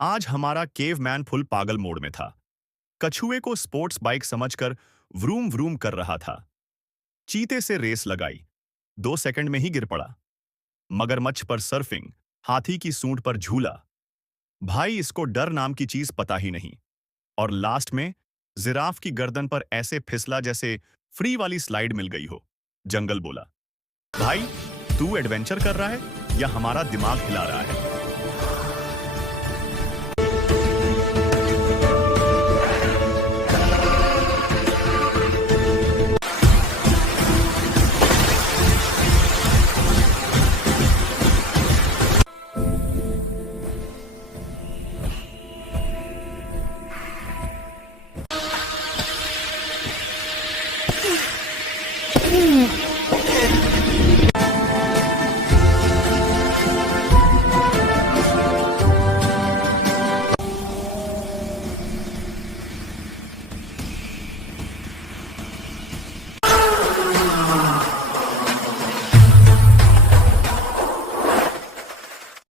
आज हमारा caveman full पागल मोड में था। कछुए को स्पोर्ट्स बाइक समझकर व्रूम व्रूम कर रहा था। चीते से रेस लगाई, 2 सेकंड में ही गिर पड़ा। मगरमच्छ पर सर्फिंग, हाथी की सूंड पर झूला। भाई इसको डर नाम की चीज पता ही नहीं। और लास्ट में जिराफ की गर्दन पर ऐसे फिसला जैसे फ्री वाली स्लाइड मिल गई हो। जंगल बोला, भाई तू एडवेंचर कर रहा है या हमारा दिमाग हिला रहा है?